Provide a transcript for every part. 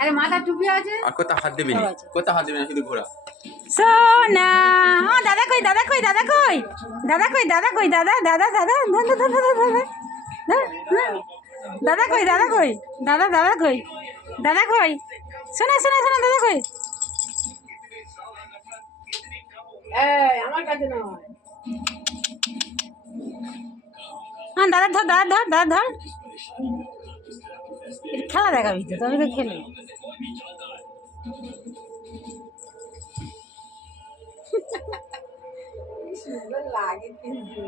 আরে মাথা টুপি আছে আর কোথা হাত দিবি না, কোথা হাত দিবি না, শুধু ঘোরা। সোনা ও দাদা কই দাদা কই দাদা কই দাদা কই দাদা কই দাদা দাদা দাদা দাদা দাদা দাদা কই দাদা কই দাদা দাদা কই দাদা কই শোনা শোনা শোনা দাদা কই আমার কাছে নয় হ্যাঁ দাদা ধর দাদা ধর দাদা ধর খেলা দেখাবি তো তবে তো খেলে সুন্দর লাগে কিন্তু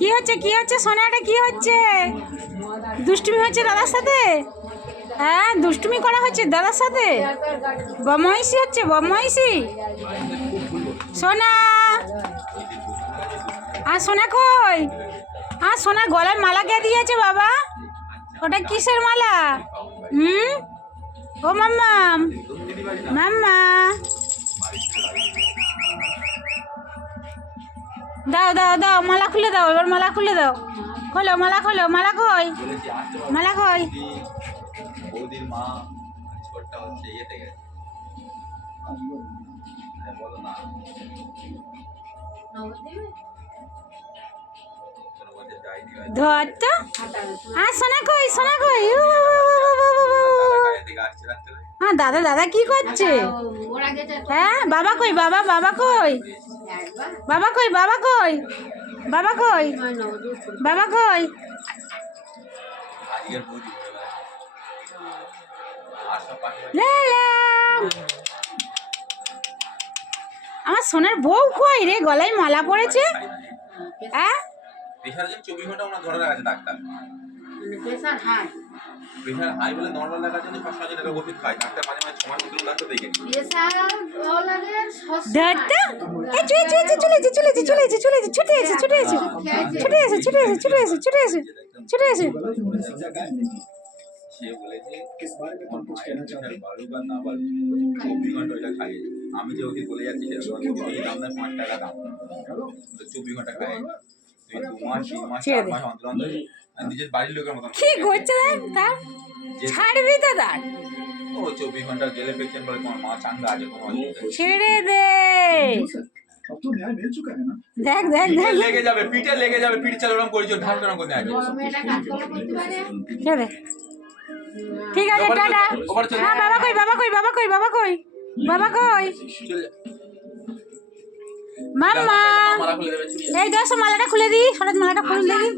কি হচ্ছে সোনাটা কি হচ্ছে দুষ্টুমি হচ্ছে দাদার সাথে হ্যাঁ দুষ্টুমি করা হচ্ছে দাদার সাথে বদমাইশি হচ্ছে বদমাইশি সোনা আর সোনা কই আর সোনা গলায় মালা কে দিয়েছে বাবা ওটা কিসের মালা ও মাম্মা মাম্মা দাও দাও দাও মালা খুলে দাও এবার মালা খুলে দাও খোলো মালা খোলো মালা কই মালা কই বৌদির মা ছোটটা হচ্ছে ইয়েতে গেছে, বলো না ধর তো আর সোনা কই হ্যাঁ দাদা দাদা কি করছে হ্যাঁ বাবা কই বাবা বাবা কই বাবা কই বাবা কই বাবা কই বাবা কই আমার সোনার বউ কই রে গলায় মালা পড়েছে হ্যাঁ প্রেসার 24 ঘন্টা ওনা ধরে রাখছে ডাক্তার প্রেসার হাই বলে নরমাল লাগার জন্য 500 টাকা ওষুধ খায় ডাক্তার মাঝে মাঝে 6 মাস ধরে ডাক্তার দেখে প্রেসার ওলারে দাদা এই চলে ছুটে এসে সে বলেছে কিস বারে মে তুম কুছ कहना चाहते हैं बालू का ना बालू 24 ঘন্টা এটা খাই আমি যে ওকে বলে যাচ্ছি সেটা ওই দাম না 5 টাকা দাম তো 24 ঘন্টা খাই তুই 2 মাস 3 মাস 4 মাস অন্তর অন্তর নিজের বাড়ির লোকের মতন কি করছে তার ছাড়বি তো তার ও 24 ঘন্টা জেলে পেছেন বলে তোমার মা চাঙ্গা আছে কোনো ছেড়ে দে अब तो न्याय मिल चुका है ना দেখ দেখ দেখ লেগে যাবে পিঠ চালরাম করেছো ঢাক টানা করে আছে ছেড়ে দে ঠিক আছে টাটা হ্যাঁ বাবা কই বাবা কই বাবা কই বাবা কই বাবা কই মাম্মা এই দশ মালাটা খুলে দি সরজ মালাটা খুলে দেখি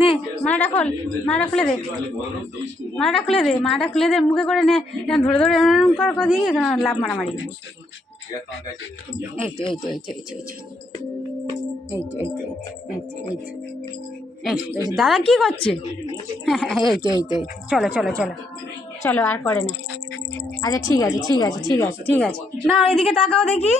নে মালাটা খোল মালাটা খুলে দে মালাটা খুলে দে মুখে করে নে ধরে ধরে এরকম করে দিই লাভ মারামারি এই তো এই তো এই তো এই তো এই তো এই তো এই তো এই তো এই তো দাদা কি করছে এই তো এই তো এই তো চলো চলো চলো চলো আর করে না আচ্ছা ঠিক আছে ঠিক আছে ঠিক আছে ঠিক আছে না এদিকে তাকাও দেখি